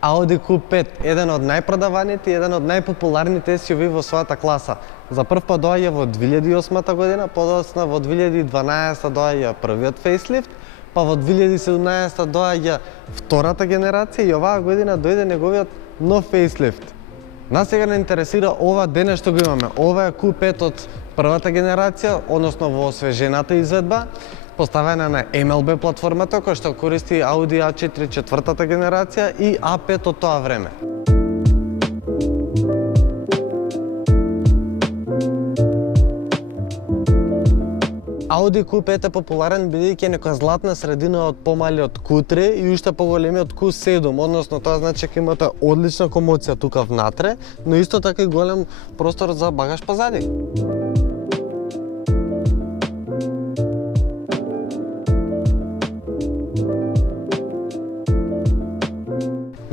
Audi Q5, еден од најпродаваните и еден од најпопуларните SUV во својата класа. За прв пат доаѓа во 2008 година, подоцна во 2012 доаѓа првиот фейслифт, па во 2017 доаѓа втората генерација и оваа година дојде неговиот нов фейслифт. Нас сега не интересира ова денес што го имаме. Ова е Q5 од првата генерација, односно во освежената изведба, поставена на MLB платформата која што користи Audi A4 четвртата генерација и A5 од тоа време. Audi Q5 е популарен бидејќи е некоја златна средина од помалиот Q3 и уште поголемиот Q7, односно тоа значи дека имате одлична комоција тука внатре, но исто така и голем простор за багаж позади.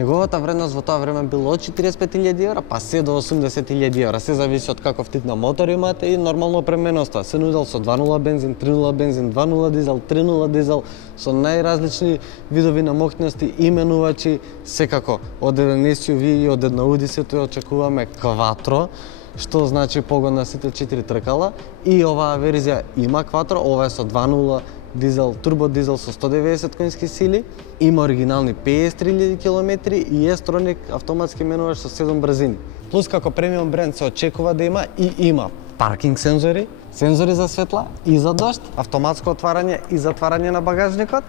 Неговата вредност во тоа време било од 45.000 евра, па се до 80.000 евра. Се зависи од каков тип на мотор имате и нормално опременоста. Се нудел со 2.0 бензин, 3.0 бензин, 2.0 дизел, 3.0 дизел, со најразлични видови на моќности, именувачи, секако. Од еден SUV и од една Audi се очекуваме Quattro, што значи погон на сите 4 тркала. И оваа верзија има Quattro, ова е со 2.0 дизел, турбо дизел со 190 конски сили, има оригинални 53.000 км и S-Tronic автоматски менувач со 7 брзини. Плюс како премиум бренд се очекува да има и има паркинг сензори, сензори за светла и за дожд, автоматско отварање и затварање на багажникот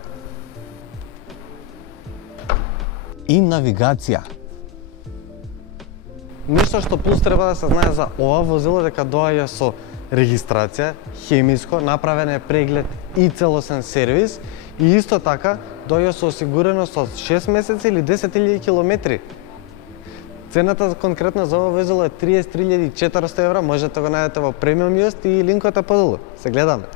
и навигација. Нешто што плюс треба да се знае за ова возило дека доаѓа со регистрација, хемиско, направен е преглед и целосен сервис и исто така доаѓа со осигуреност од 6 месеци или 10.000 километри. Цената конкретно за ова возило е 33.400 евра, можете да го најдете во Premium Used и линкот е подолу. Се гледаме.